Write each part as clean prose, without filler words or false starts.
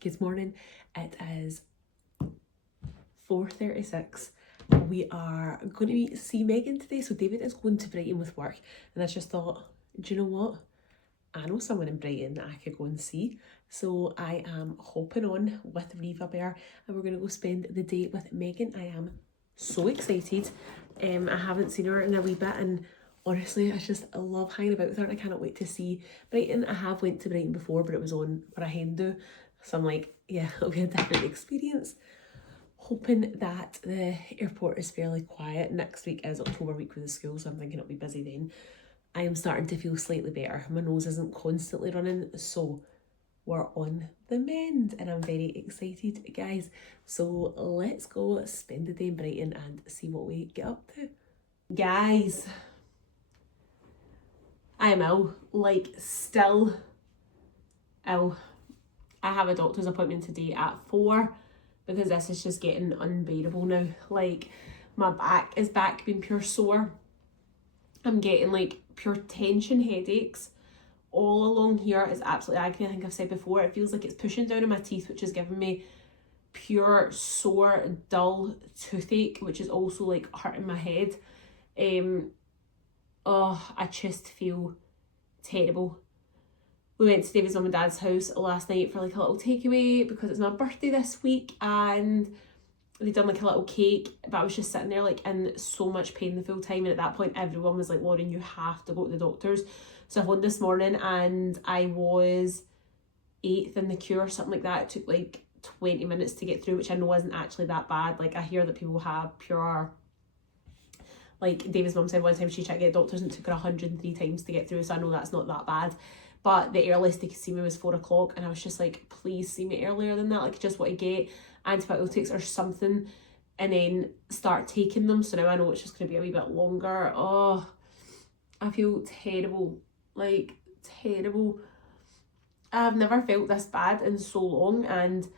Good morning. It is 4:36. We are going to see Megan today. So David is going to Brighton with work, and I just thought, do you know what? I know someone in Brighton that I could go and see. So I am hopping on with Riva Bear, and we're going to go spend the day with Megan. I am so excited. I haven't seen her in a wee bit, and honestly, I love hanging about with her, and I cannot wait to see Brighton. I have went to Brighton before, but it was on for a hen do. So I'm like, yeah, it'll be a different experience. Hoping that the airport is fairly quiet. Next week is October week with the school, so I'm thinking it'll be busy then. I am starting to feel slightly better. My nose isn't constantly running, so we're on the mend, and I'm very excited, guys. So let's go spend the day in Brighton and see what we get up to. Guys, I am ill, like still ill. I have a doctor's appointment today at 4 because this is just getting unbearable now. Like, my back is back being pure sore. I'm getting like pure tension headaches all along here. It's absolutely agony. I think I've said before, it feels like it's pushing down on my teeth, which is giving me pure sore dull toothache, which is also like hurting my head. I just feel terrible. We went to David's mum and dad's house last night for like a little takeaway because it's my birthday this week, and they done like a little cake, but I was just sitting there like in so much pain the full time, and at that point everyone was like, Lauren, you have to go to the doctors. So I phoned this morning and I was 8th in the queue or something like that. It took like 20 minutes to get through, which I know isn't actually that bad. Like, I hear that people have pure, like David's mum said one time she tried to get doctors and it took her 103 times to get through, so I know that's not that bad. But the earliest they could see me was 4 o'clock, and I was just like, please see me earlier than that. Like, I just want to get antibiotics or something and then start taking them. So now I know it's just going to be a wee bit longer. Oh, I feel terrible. Like, terrible. I've never felt this bad in so long, and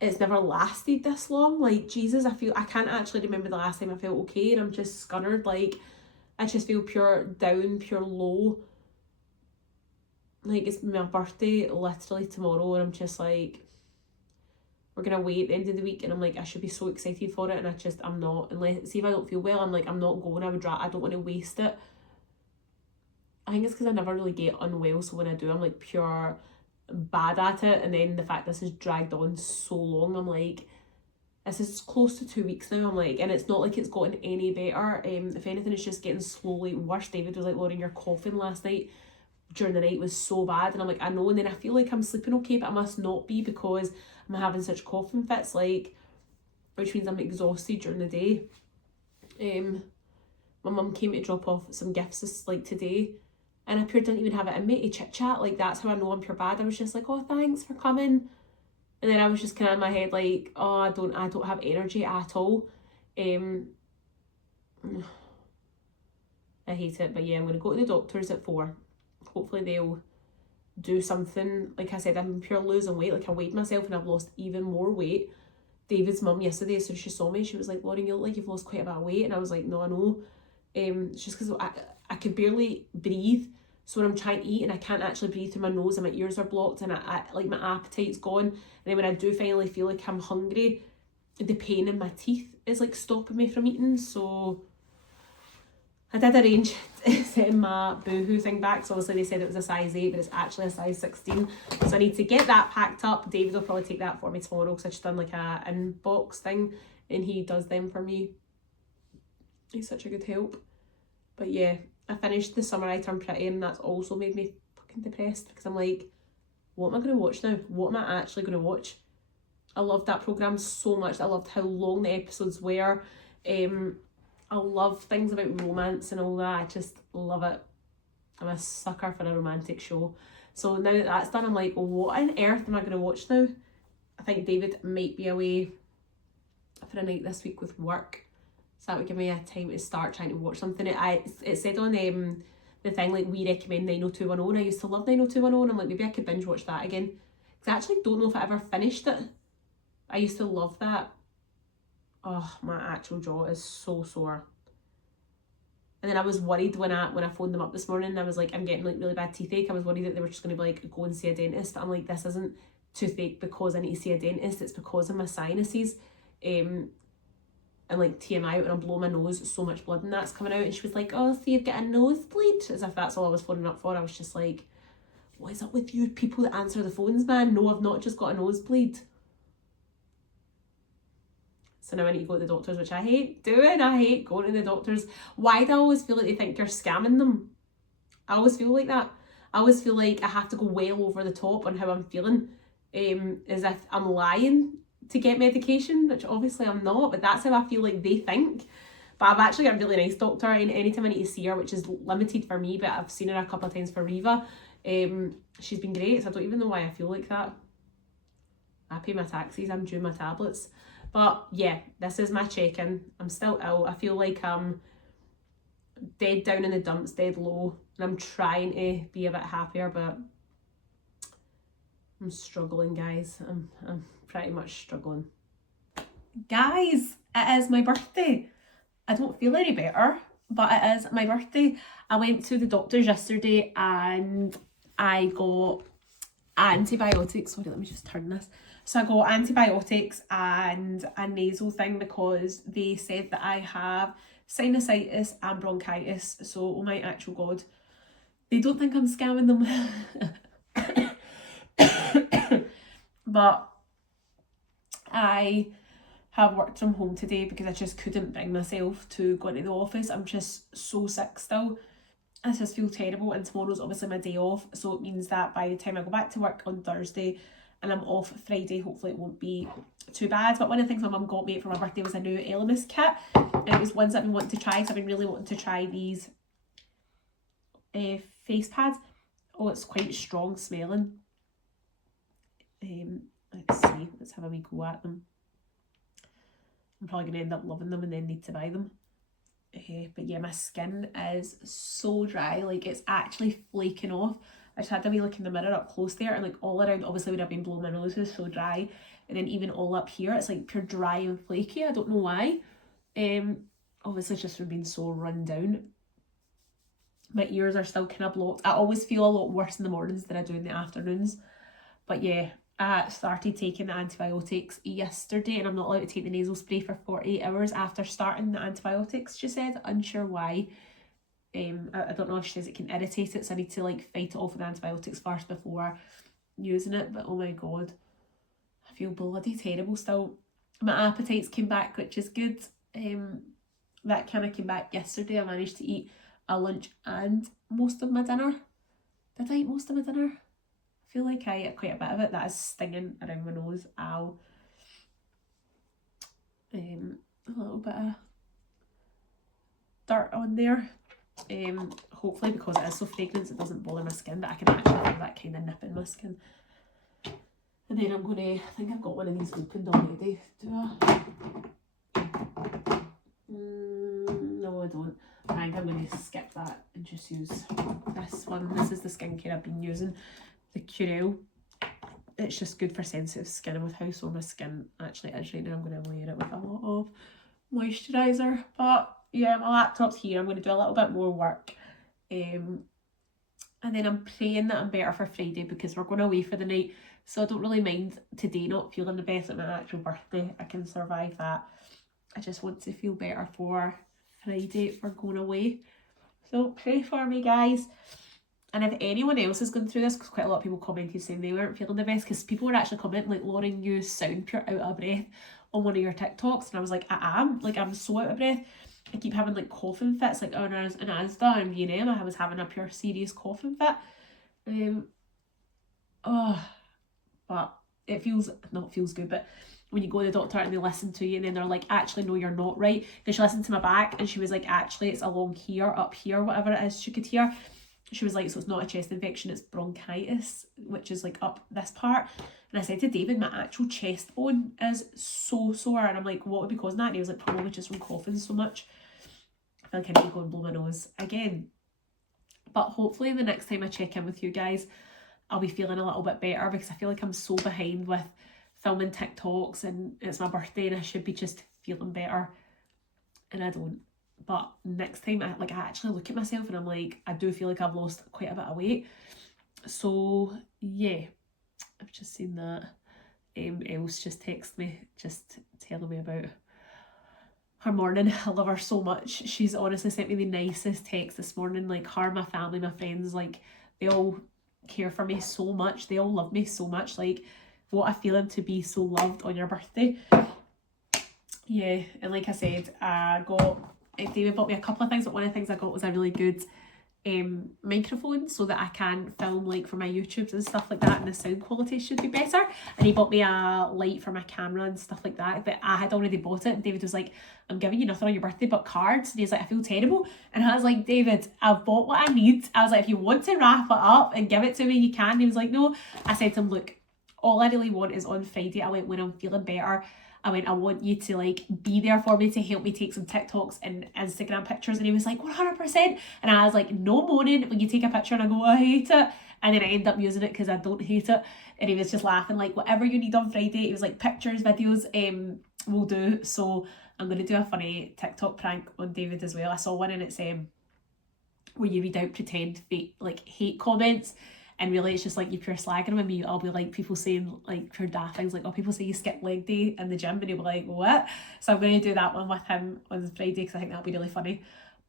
it's never lasted this long. Like, Jesus, I can't actually remember the last time I felt okay, and I'm just scunnered. Like, I just feel pure down, pure low. Like, it's my birthday literally tomorrow, and I'm just like, we're gonna wait at the end of the week, and I'm like, I should be so excited for it, and I'm not. Unless, see, if I don't feel well, I'm like, I'm not going. I don't want to waste it. I think it's because I never really get unwell, so when I do, I'm like pure bad at it. And then the fact this has dragged on so long, I'm like, this is close to 2 weeks now. I'm like, and it's not like it's gotten any better. If anything, it's just getting slowly worse. David was like, Lauren, your coughing last night during the night was so bad, and I'm like, I know. And then I feel like I'm sleeping okay, but I must not be because I'm having such coughing fits, like, which means I'm exhausted during the day. My mum came to drop off some gifts like today, and I pure didn't even have it in me to chit chat. Like, that's how I know I'm pure bad. I was just like, oh, thanks for coming. And then I was just kind of in my head like, oh, I don't have energy at all. I hate it. But yeah, I'm going to go to the doctors at 4. Hopefully they'll do something. Like I said, I'm pure losing weight. Like, I weighed myself and I've lost even more weight. David's mum yesterday, as soon as she saw me, she was like, Lauren, you look like you've lost quite a bit of weight. And I was like, no, I know. It's just because I could barely breathe. So when I'm trying to eat and I can't actually breathe through my nose and my ears are blocked, and I like, my appetite's gone. And then when I do finally feel like I'm hungry, the pain in my teeth is like stopping me from eating. So I did arrange setting my Boohoo thing back. So obviously they said it was a size 8, but it's actually a size 16. So I need to get that packed up. David will probably take that for me tomorrow because I just done like a inbox thing, and he does them for me. He's such a good help. But yeah, I finished The Summer I Turned Pretty, and that's also made me fucking depressed because I'm like, what am I going to watch now? What am I actually going to watch? I loved that programme so much. I loved how long the episodes were. I love things about romance and all that. I just love it. I'm a sucker for a romantic show. So now that that's done, I'm like, what on earth am I going to watch now? I think David might be away for a night this week with work, so that would give me a time to start trying to watch something. It said on the thing, like, we recommend 90210, and I used to love 90210, and I'm like, maybe I could binge watch that again. Because I actually don't know if I ever finished it. I used to love that. Oh, my actual jaw is so sore. And then I was worried when I phoned them up this morning, and I was like, I'm getting like really bad toothache. I was worried that they were just going to be like, go and see a dentist. I'm like, this isn't toothache because I need to see a dentist. It's because of my sinuses. And like TMI, when I'm blowing my nose, so much blood and that's coming out. And she was like, oh, so you've got a nosebleed? As if that's all I was phoning up for. I was just like, what is up with you people that answer the phones, man? No, I've not just got a nosebleed. So now I need to go to the doctors, which I hate doing. I hate going to the doctors. Why do I always feel like they think you're scamming them? I always feel like that. I always feel like I have to go well over the top on how I'm feeling, as if I'm lying to get medication, which obviously I'm not, but that's how I feel like they think. But I've actually got a really nice doctor, and anytime I need to see her, which is limited for me, but I've seen her a couple of times for Riva, she's been great, so I don't even know why I feel like that. I pay my taxes, I'm due my tablets. But yeah, this is my check-in. I'm still ill. I feel like I'm dead down in the dumps, dead low, and I'm trying to be a bit happier, but I'm struggling, guys. I'm pretty much struggling. Guys, it is my birthday. I don't feel any better, but it is my birthday. I went to the doctor's yesterday and I got antibiotics. Sorry, let me just turn this. So I got antibiotics and a nasal thing because they said that I have sinusitis and bronchitis. So, oh my actual God, they don't think I'm scamming them. But I have worked from home today because I just couldn't bring myself to go into the office. I'm just so sick still. I just feel terrible, and tomorrow's obviously my day off, so it means that by the time I go back to work on Thursday and I'm off Friday, hopefully it won't be too bad. But one of the things my mum got me for my birthday was a new Elemis kit, and it was ones that I've been wanting to try, so I've been really wanting to try these face pads. Oh, it's quite strong smelling. Let's see, let's have a wee go at them. I'm probably going to end up loving them and then need to buy them. But yeah, my skin is so dry, like it's actually flaking off. I just had a wee look in the mirror up close there, and like all around, obviously when I've been blowing my nose, is so dry, and then even all up here it's like pure dry and flaky. I don't know why. Obviously just from being so run down. My ears are still kind of blocked. I always feel a lot worse in the mornings than I do in the afternoons. But yeah, I started taking the antibiotics yesterday, and I'm not allowed to take the nasal spray for 48 hours after starting the antibiotics, she said. Unsure why. I don't know if she says it can irritate it, so I need to like fight it off with antibiotics first before using it. But oh my God, I feel bloody terrible still. My appetites came back, which is good. That kind of came back yesterday. I managed to eat a lunch and most of my dinner. Did I eat most of my dinner? I feel like I ate quite a bit of it. That is stinging around my nose. Ow. A little bit of dirt on there. Hopefully because it is so fragrant it doesn't bother my skin, but I can actually feel that kind of nip in my skin. And then I'm gonna, I think I've got one of these opened already. Do I? No, I don't. I think I'm gonna skip that and just use this one. This is the skincare I've been using, the Curel. It's just good for sensitive skin, and with how sore my skin actually is right now, I'm gonna layer it with a lot of moisturiser. But yeah, my laptop's here. I'm going to do a little bit more work. And then I'm praying that I'm better for Friday because we're going away for the night. So I don't really mind today not feeling the best at my actual birthday. I can survive that. I just want to feel better for Friday if we're going away. So pray for me, guys. And if anyone else is going through this, because quite a lot of people commented saying they weren't feeling the best, because people were actually commenting like, Lauren, you sound pure out of breath on one of your TikToks. And I was like, I am. Like, I'm so out of breath. I keep having like coughing fits, like on an Asda and B&M. I was having a pure serious coughing fit. But it not feels good, but when you go to the doctor and they listen to you and then they're like, actually no, you're not right. Then she listened to my back and she was like, actually it's along here, up here, whatever it is she could hear. She was like, so it's not a chest infection, it's bronchitis, which is like up this part. And I said to David, my actual chest bone is so sore. And I'm like, what would be causing that? And he was like, probably just from coughing so much. I feel like I need to go and blow my nose again. But hopefully the next time I check in with you guys, I'll be feeling a little bit better, because I feel like I'm so behind with filming TikToks and it's my birthday and I should be just feeling better. And I don't. But next time I actually look at myself and I'm like, I do feel like I've lost quite a bit of weight. So yeah, I've just seen that. Else just texted me, just telling me about her morning. I love her so much. She's honestly sent me the nicest text this morning. Like, her, my family, my friends, like, they all care for me so much. They all love me so much. Like, what a feeling to be so loved on your birthday. Yeah, and like I said, David bought me a couple of things, but one of the things I got was a really good microphone so that I can film like for my YouTubes and stuff like that, and the sound quality should be better. And he bought me a light for my camera and stuff like that, but I had already bought it, and David was like, I'm giving you nothing on your birthday but cards. And he's like, I feel terrible. And I was like, David, I've bought what I need. I was like, if you want to wrap it up and give it to me, you can. And he was like, no. I said to him, look, all I really want is on Friday. I went, when I'm feeling better, I went, I want you to like be there for me, to help me take some TikToks and Instagram pictures. And he was like, 100%. And I was like, no moaning when you take a picture and I go, I hate it. And then I end up using it because I don't hate it. And he was just laughing, like, whatever you need on Friday. He was like, pictures, videos, we'll do. So I'm going to do a funny TikTok prank on David as well. I saw one and it's where you read out pretend fake, like, hate comments. And really it's just like you pure slagging him, and me, I'll be like, people saying like pure daft things like, oh, people say you skip leg day in the gym, and he'll be like, what? So I'm going to do that one with him on Friday because I think that'll be really funny.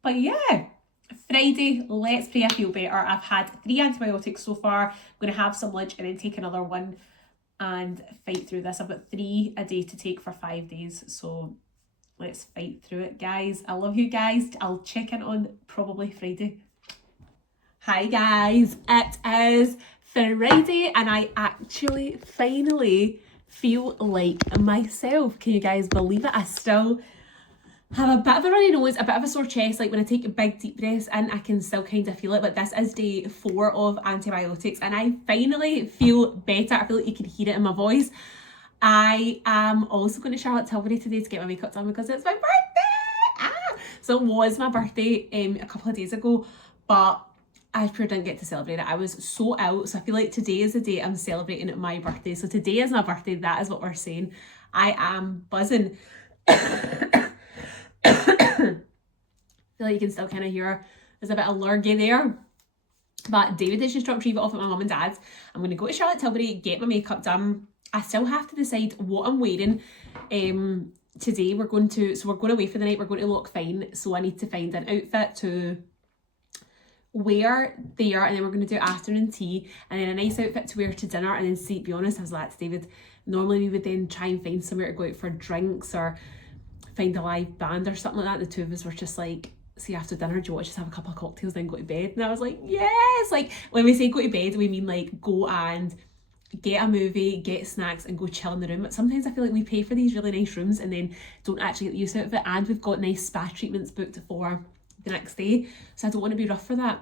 But yeah, Friday, let's pray I feel better. I've had 3 antibiotics so far. I'm going to have some lunch and then take another one and fight through this. I've got 3 a day to take for 5 days, so let's fight through it, guys. I love you guys. I'll check in on probably Friday. Hi guys, it is Friday and I actually finally feel like myself. Can you guys believe it? I still have a bit of a runny nose, a bit of a sore chest. Like when I take big deep breaths in, I can still kind of feel it, but this is day 4 of antibiotics and I finally feel better. I feel like you can hear it in my voice. I am also going to Charlotte Tilbury today to get my makeup done because it's my birthday. So it was my birthday a couple of days ago, but I sure didn't get to celebrate it. I was so out, so I feel like today is the day I'm celebrating my birthday. So today is my birthday, that is what we're saying. I am buzzing. I feel like you can still kind of hear there's a bit of lurgy there. But David has just dropped Treva off at my mum and dad's. I'm going to go to Charlotte Tilbury, get my makeup done. I still have to decide what I'm wearing. Today we're going away for the night, we're going to Loch Fyne. So I need to find an outfit to wear there, and then we're going to do afternoon tea, and then a nice outfit to wear to dinner. And then, see, to be honest, I was like to David, normally we would then try and find somewhere to go out for drinks or find a live band or something like that. The two of us were just like, see, after dinner, do you want to just have a couple of cocktails then go to bed? And I was like, yes. Like when we say go to bed, we mean like go and get a movie, get snacks and go chill in the room. But sometimes I feel like we pay for these really nice rooms and then don't actually get the use out of it, and we've got nice spa treatments booked for the next day, so I don't want to be rough for that.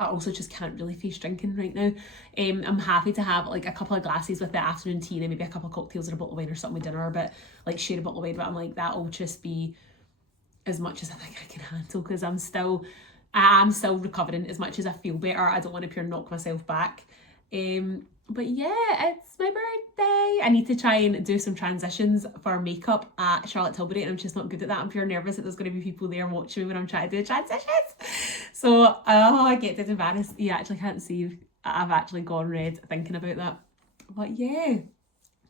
I also just can't really face drinking right now. I'm happy to have like a couple of glasses with the afternoon tea and then maybe a couple of cocktails and a bottle of wine or something with dinner, but like share a bottle of wine, but I'm like, that'll just be as much as I think I can handle, because I am still recovering. As much as I feel better, I don't want to pure knock myself back. But yeah, it's my birthday. I need to try and do some transitions for makeup at Charlotte Tilbury, and I'm just not good at that. I'm pure nervous that there's going to be people there watching me when I'm trying to do transitions. So I get dead embarrassed. You actually can't see. I've actually gone red thinking about that. But yeah,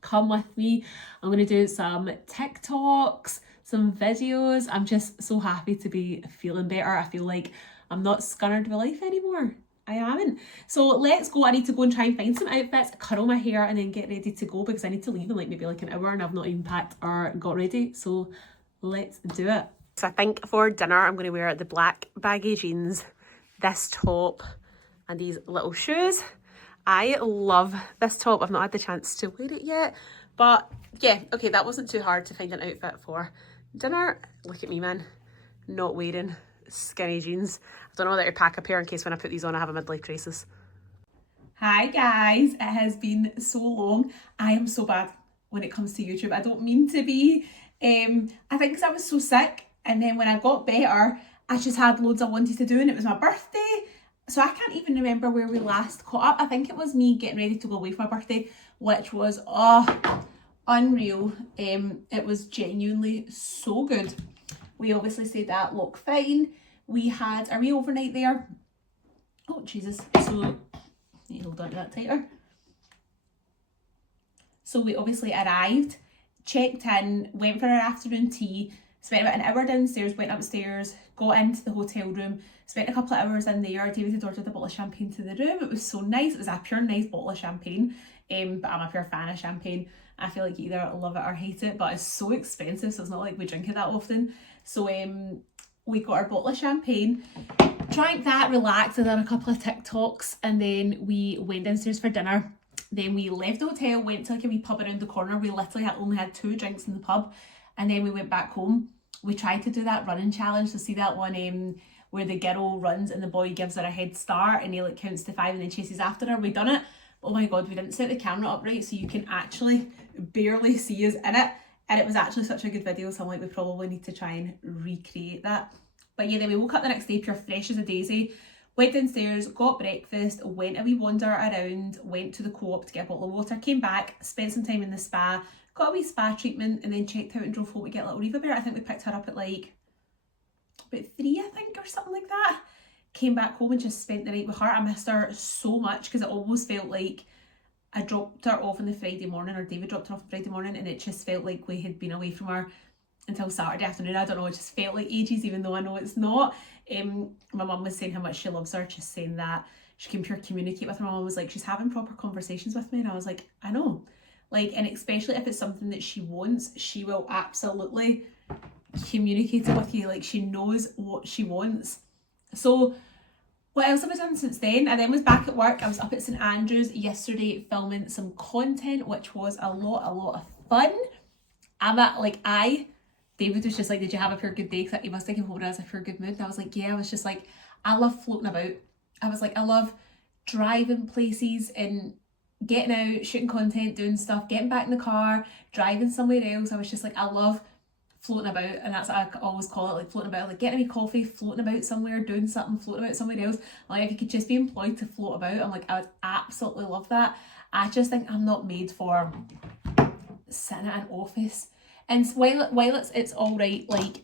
come with me. I'm going to do some TikToks, some videos. I'm just so happy to be feeling better. I feel like I'm not scunnered with life anymore. I haven't. So let's go. I need to go and try and find some outfits, curl my hair and then get ready to go, because I need to leave in like maybe like an hour and I've not even packed or got ready. So let's do it. So I think for dinner I'm going to wear the black baggy jeans, this top and these little shoes. I love this top. I've not had the chance to wear it yet, but yeah, okay, that wasn't too hard to find an outfit for dinner. Look at me, man, not wearing skinny jeans. I don't know whether to pack a pair in case when I put these on I have a midlife crisis. Hi guys, it has been so long. I am so bad when it comes to YouTube. I don't mean to be. I think because I was so sick, and then when I got better I just had loads I wanted to do, and it was my birthday, so I can't even remember where we last caught up. I think it was me getting ready to go away for my birthday, which was unreal. It was genuinely so good. We obviously stayed at Loch Fyne. We had a wee overnight there. Oh Jesus, so you hold on to that tighter. So we obviously arrived, checked in, went for our afternoon tea, spent about an hour downstairs, went upstairs, got into the hotel room, spent a couple of hours in there. David had ordered a bottle of champagne to the room. It was so nice. It was a pure nice bottle of champagne, but I'm a pure fan of champagne. I feel like you either love it or hate it, but it's so expensive, so it's not like we drink it that often. So we got our bottle of champagne, drank that, relaxed, and done a couple of TikToks, and then we went downstairs for dinner. Then we left the hotel, went to like a wee pub around the corner. We literally only had 2 drinks in the pub, and then we went back home. We tried to do that running challenge, to see that one where the girl runs and the boy gives her a head start and he like counts to 5 and then chases after her. We done it. Oh my god, we didn't set the camera up right, so you can actually barely see us in it. And it was actually such a good video, so I'm like, we probably need to try and recreate that. But yeah, then we woke up the next day pure fresh as a daisy, went downstairs, got breakfast, went a wee wander around, went to the Co-op to get a bottle of water, came back, spent some time in the spa, got a wee spa treatment, and then checked out and drove home to get little Reva Bear. I think we picked her up at like about 3, I think, or something like that. Came back home and just spent the night with her. I missed her so much because it almost felt like I dropped her off on the Friday morning, or David dropped her off on Friday morning, and it just felt like we had been away from her until Saturday afternoon. I don't know, it just felt like ages, even though I know it's not. My mum was saying how much she loves her, just saying that she can pure communicate with her. My mum was like, she's having proper conversations with me, and I was like, I know. Like, and especially if it's something that she wants, she will absolutely communicate it with you. Like, she knows what she wants. So what else have I done since then? I then was back at work. I was up at St Andrews yesterday filming some content, which was a lot of fun. David was just like, did you have a pure good day? Because he must think I was a pure good mood. And I was like, yeah. I was just like, I love floating about. I was like, I love driving places and getting out, shooting content, doing stuff, getting back in the car, driving somewhere else. I was just like, I love floating about, and that's what I always call it, like floating about, like getting a wee coffee, floating about somewhere, doing something, floating about somewhere else. Like, if you could just be employed to float about, I'm like, I would absolutely love that. I just think I'm not made for sitting at an office. And while it's all right, like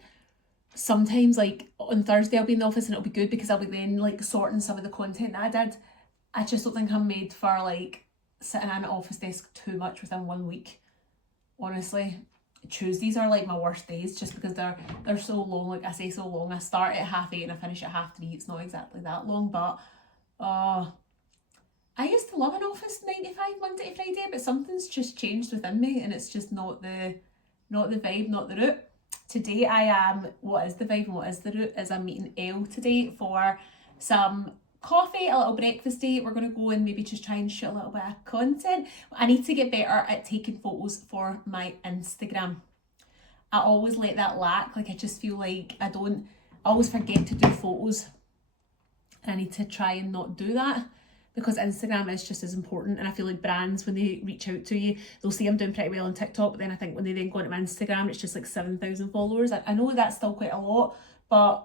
sometimes like on Thursday I'll be in the office and it'll be good because I'll be then like sorting some of the content that I did. I just don't think I'm made for like sitting at an office desk too much within 1 week. Honestly, Tuesdays are like my worst days just because they're so long. Like I say, so long. I start at 8:30 and I finish at 3:30. It's not exactly that long, but I used to love an office 9 to 5 Monday to Friday, but something's just changed within me and it's just not the vibe, not the route. Today I am, what is the vibe and what is the route, is I'm meeting Elle today for some coffee, a little breakfast date. We're going to go and maybe just try and shoot a little bit of content. I need to get better at taking photos for my Instagram. I always let that lack. Like I just feel like I always forget to do photos. I need to try and not do that because Instagram is just as important. And I feel like brands, when they reach out to you, they'll see I'm doing pretty well on TikTok, but then I think when they then go into my Instagram, it's just like 7,000 followers. I know that's still quite a lot, but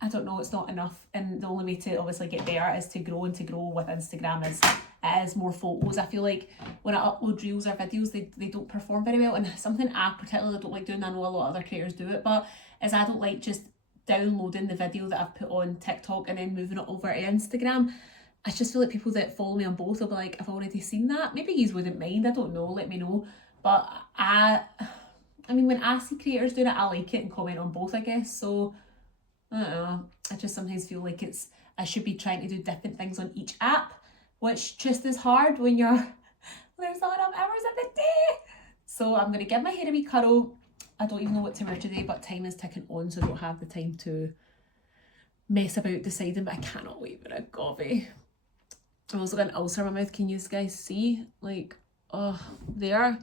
I don't know, it's not enough. And the only way to obviously get better is to grow, and to grow with Instagram is more photos. I feel like when I upload reels or videos, they don't perform very well. And something I particularly don't like doing, I know a lot of other creators do it, but is I don't like just downloading the video that I've put on TikTok and then moving it over to Instagram. I just feel like people that follow me on both will be like, I've already seen that. Maybe you wouldn't mind, I don't know, let me know. But I mean, when I see creators doing it, I like it and comment on both, I guess. So I don't know, I just sometimes feel like I should be trying to do different things on each app, which just is hard when there's not enough hours in the day. So I'm going to give my hair a wee curl. I don't even know what to wear today, but time is ticking on, so I don't have the time to mess about deciding, but I cannot wait for a coffee. I've also got an ulcer in my mouth. Can you guys see? Like, oh, there.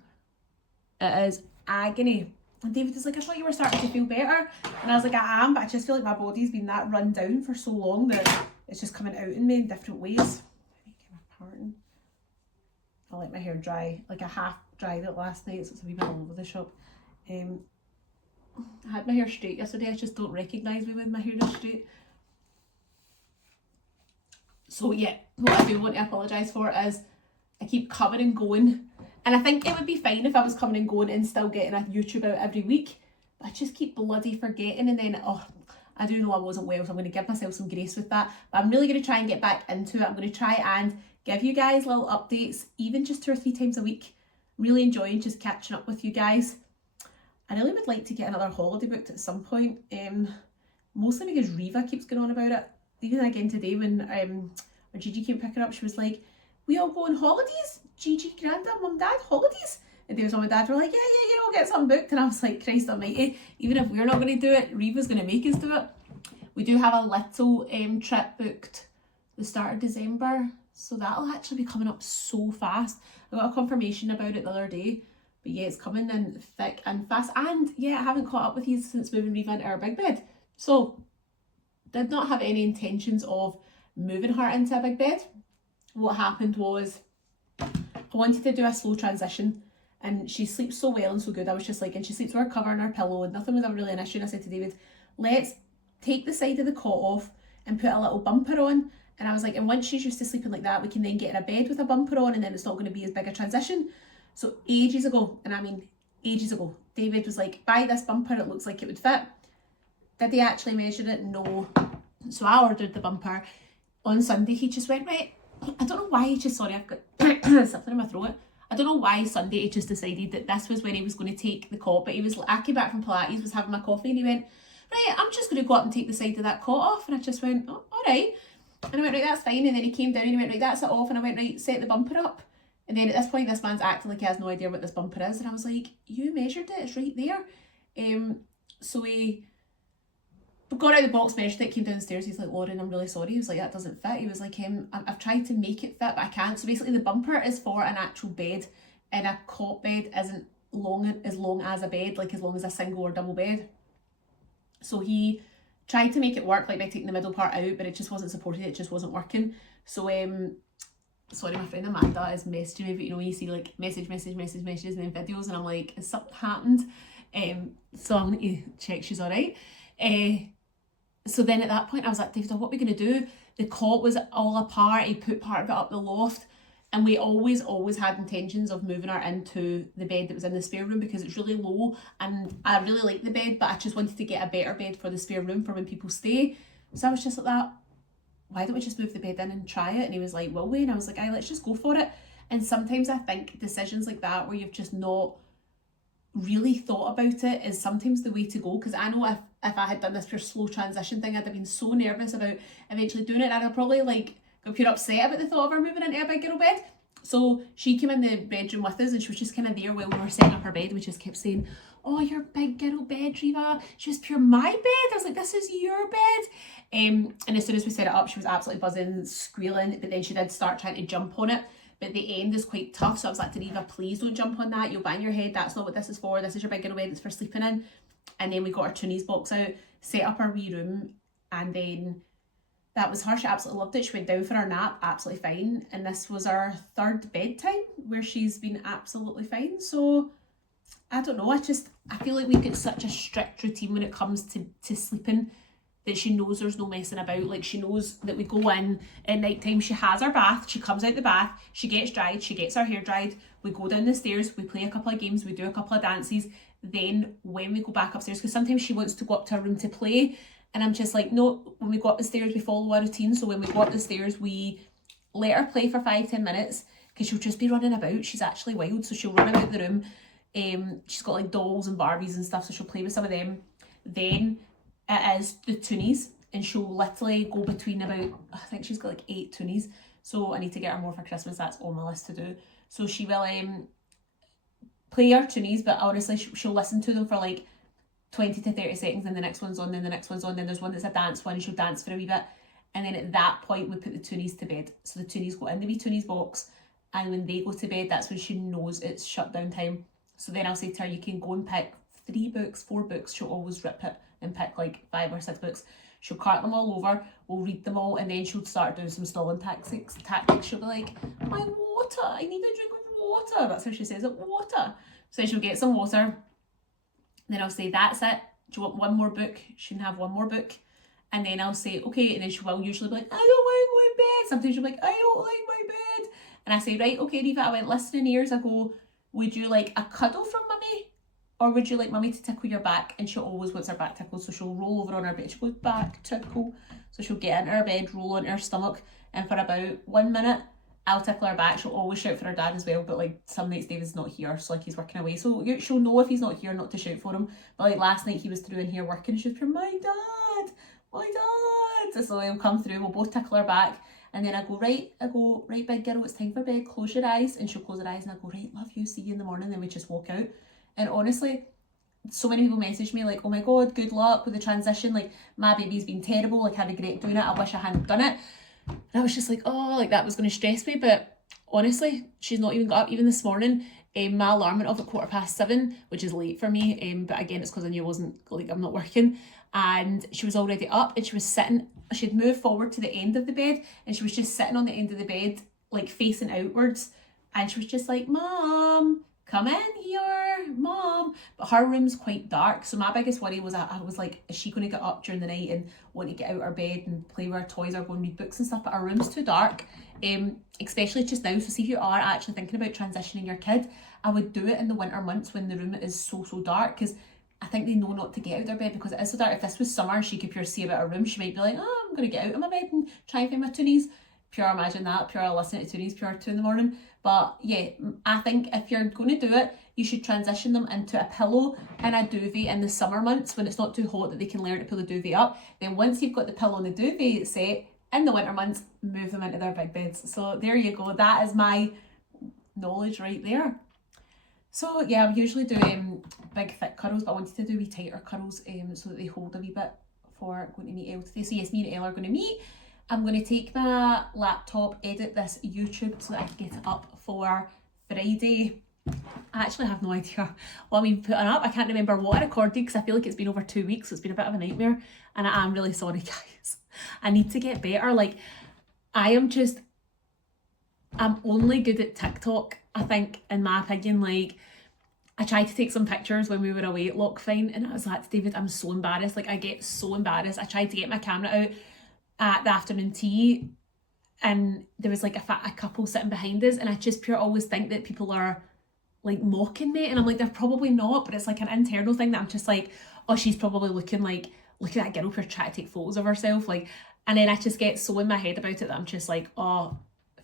It is agony. And David was like, I thought you were starting to feel better. And I was like, I am, but I just feel like my body's been that run down for so long that it's just coming out in me in different ways. I let my hair dry, like I half dried it last night, so it's a wee bit all over the shop. I had my hair straight yesterday. I just don't recognise me when my hair is straight. So yeah, what I do want to apologise for is I keep coming and going. And I think it would be fine if I was coming and going and still getting a YouTube out every week. But I just keep bloody forgetting, and then, I do know I wasn't well, so I'm going to give myself some grace with that. But I'm really going to try and get back into it. I'm going to try and give you guys little updates, even just 2 or 3 times a week. really enjoying just catching up with you guys. I really would like to get another holiday booked at some point, mostly because Riva keeps going on about it. Even again today when Gigi came picking up, she was like, we all go on holidays? Gigi, Grandad, Mum, Dad, holidays? And David's mum and dad were like, yeah, we'll get something booked. And I was like, Christ almighty, even if we're not going to do it, Riva's going to make us do it. We do have a little trip booked the start of December, so that'll actually be coming up so fast. I got a confirmation about it the other day, but yeah, it's coming in thick and fast. And yeah, I haven't caught up with you since moving Riva into our big bed. So, did not have any intentions of moving her into a big bed. What happened was, I wanted to do a slow transition, and she sleeps so well and so good. I was just like, and she sleeps with her cover and her pillow, and nothing was ever really an issue. And I said to David, let's take the side of the cot off and put a little bumper on. And I was like, and once she's used to sleeping like that, we can then get in a bed with a bumper on, and then it's not going to be as big a transition. So ages ago, and I mean ages ago, David was like, buy this bumper, it looks like it would fit. Did they actually measure it? No. So I ordered the bumper. On Sunday, he just went, right, I don't know why he just, sorry, I've got something in my throat. I don't know why Sunday he just decided that this was when he was going to take the cot, but he was, I came back from Pilates, was having my coffee, and he went, right, I'm just going to go up and take the side of that cot off. And I just went, oh, all right. And I went, right, that's fine. And then he came down and he went, right, that's it off. And I went, right, set the bumper up. And then at this point, this man's acting like he has no idea what this bumper is. And I was like, you measured it, it's right there. So we got out of the box, measured it, came downstairs. He's like, Lauren, I'm really sorry. He was like, that doesn't fit. He was like, I've tried to make it fit, but I can't. So basically the bumper is for an actual bed, and a cot bed isn't as long as a bed, like as long as a single or double bed. So he tried to make it work, like by taking the middle part out, but it just wasn't supported, it just wasn't working. So sorry, my friend Amanda is messaging me, but you know, you see like messages and then videos, and I'm like, has something happened? So I'm going to check she's alright. So then at that point I was like, David, what are we going to do? The cot was all apart, he put part of it up the loft, and we always had intentions of moving her into the bed that was in the spare room, because it's really low and I really like the bed, but I just wanted to get a better bed for the spare room for when people stay. So I was just like that, why don't we just move the bed in and try it? And he was like, will we? And I was like, aye, let's just go for it. And sometimes I think decisions like that, where you've just not really thought about it, is sometimes the way to go. Because I know if I had done this pure slow transition thing, I'd have been so nervous about eventually doing it, and I'd have probably like got pure upset about the thought of her moving into a big girl bed. So she came in the bedroom with us, and she was just kind of there while we were setting up her bed. We just kept saying, oh, your big girl bed, Riva. She was pure my bed. I was like, this is your bed. And as soon as we set it up, she was absolutely buzzing, squealing, but then she did start trying to jump on it. But the end is quite tough, so I was like to Riva, please don't jump on that. You'll bang your head. That's not what this is for. This is your big girl bed. It's for sleeping in. And then we got our Toonies box out, set up our wee room, and then that was her. She absolutely loved it. She went down for her nap, absolutely fine. And this was our third bedtime where she's been absolutely fine. So I don't know. I feel like we've got such a strict routine when it comes to sleeping, that she knows there's no messing about. Like, she knows that we go in at night time, she has her bath, she comes out the bath, she gets dried, she gets her hair dried, we go down the stairs, we play a couple of games, we do a couple of dances. Then when we go back upstairs, because sometimes she wants to go up to her room to play, and I'm just like, no, when we go up the stairs, we follow our routine. So when we go up the stairs, we let her play for 5-10 minutes, because she'll just be running about. She's actually wild, so she'll run about the room. She's got like dolls and Barbies and stuff, so she'll play with some of them. Then it is the Toonies, and she'll literally go between about, I think she's got like 8 Toonies, so I need to get her more for Christmas. That's on my list to do. So she will play her Toonies, but honestly she'll listen to them for like 20 to 30 seconds, then the next one's on, then the next one's on, then there's one that's a dance one, and she'll dance for a wee bit, and then at that point we put the Toonies to bed. So the Toonies go in the wee Toonies box, and when they go to bed, that's when she knows it's shutdown time. So then I'll say to her, you can go and pick 3 books, 4 books. She'll always rip it and pick like 5 or 6 books. She'll cart them all over, we'll read them all, and then she'll start doing some stalling tactics. She'll be like, my water, I need a drink of water. That's how she says it, water. So she'll get some water. Then I'll say, that's it. Do you want one more book? She can have one more book. And then I'll say, okay. And then she will usually be like, I don't like my bed. Sometimes she'll be like, I don't like my bed. And I say, right, okay, Riva, I went listening ears. I go, would you like a cuddle from mummy? Or would you like mummy to tickle your back? And she always wants her back tickled. So she'll roll over on her bed. She goes, back tickle. So she'll get into her bed, roll onto her stomach. And for about 1 minute, I'll tickle her back. She'll always shout for her dad as well, but like some nights David's not here, so like he's working away, so she'll know if he's not here not to shout for him. But like last night he was through in here working, and she was pure, my dad. So he'll come through, we'll both tickle her back, and then I go, right big girl, it's time for bed, close your eyes. And she'll close her eyes and I go, right, love you, see you in the morning. Then we just walk out. And honestly, so many people message me like, oh my god, good luck with the transition, like my baby's been terrible, like I regret doing it, I wish I hadn't done it. And I was just like, oh, like that was going to stress me. But honestly, she's not even got up. Even this morning, my alarm went off at 7:15, which is late for me, but again it's because I knew I wasn't, like, I'm not working. And she was already up, and she was sitting, she'd moved forward to the end of the bed, and she was just sitting on the end of the bed, like facing outwards, and she was just like, Mom, come in here, Mom. But her room's quite dark, so my biggest worry was I was like, is she going to get up during the night and want to get out of her bed and play with her toys or go and read books and stuff? But her room's too dark, especially just now. So see if you are actually thinking about transitioning your kid, I would do it in the winter months when the room is so dark, because I think they know not to get out of their bed because it is so dark. If this was summer and she could pure see about her room, she might be like, oh, I'm going to get out of my bed and try and find my toonies. Pure imagine that, pure listening to toonies, pure 2 a.m. But yeah, I think if you're going to do it, you should transition them into a pillow and a duvet in the summer months when it's not too hot that they can learn to pull the duvet up. Then once you've got the pillow and the duvet set, in the winter months, move them into their big beds. So there you go. That is my knowledge right there. So yeah, I usually do big thick curls, but I wanted to do wee tighter curls so that they hold a wee bit for going to meet Elle today. So yes, me and Elle are going to meet. I'm going to take my laptop, edit this YouTube so that I can get it up for Friday. I actually have no idea what I'm even putting up. I can't remember what I recorded because I feel like it's been over 2 weeks, so it's been a bit of a nightmare, and I am really sorry, guys. I need to get better. Like, I'm only good at TikTok, I think, in my opinion. Like, I tried to take some pictures when we were away at Lockfine, and I was like, David, I'm so embarrassed. Like, I get so embarrassed. I tried to get my camera out at the afternoon tea, and there was like a couple sitting behind us, and I just pure always think that people are like mocking me, and I'm like, they're probably not, but it's like an internal thing that I'm just like, oh, she's probably looking like, look at that girl pure trying to take photos of herself, like. And then I just get so in my head about it that I'm just like, oh,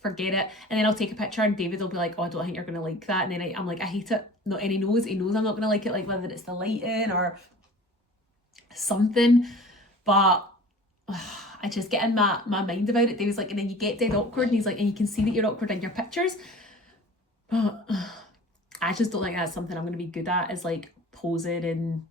forget it. And then I'll take a picture and David will be like, oh, I don't think you're gonna like that. And then I'm like, I hate it. No, and he knows I'm not gonna like it, like whether it's the lighting or something. But I just get in my mind about it. David's like, and then you get dead awkward, and he's like, and you can see that you're awkward in your pictures. But I just don't think that's something I'm gonna be good at, is like posing, and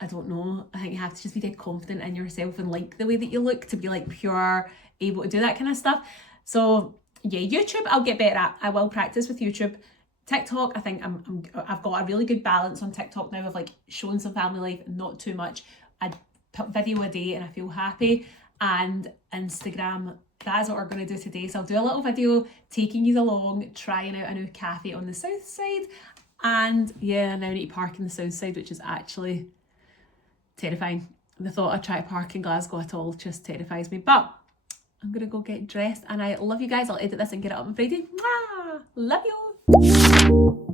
I don't know. I think you have to just be dead confident in yourself and like the way that you look to be like pure able to do that kind of stuff. So yeah, YouTube I'll get better at. I will practice with YouTube. TikTok, I think I've got a really good balance on TikTok now of like showing some family life and not too much. I put video a day and I feel happy. And Instagram, that is what we're going to do today. So I'll do a little video taking you along, trying out a new cafe on the south side. And yeah, I now need to park in the south side, which is actually terrifying. The thought of trying to park in Glasgow at all just terrifies me. But I'm gonna go get dressed, and I love you guys. I'll edit this and get it up on Friday. Mwah! Love you.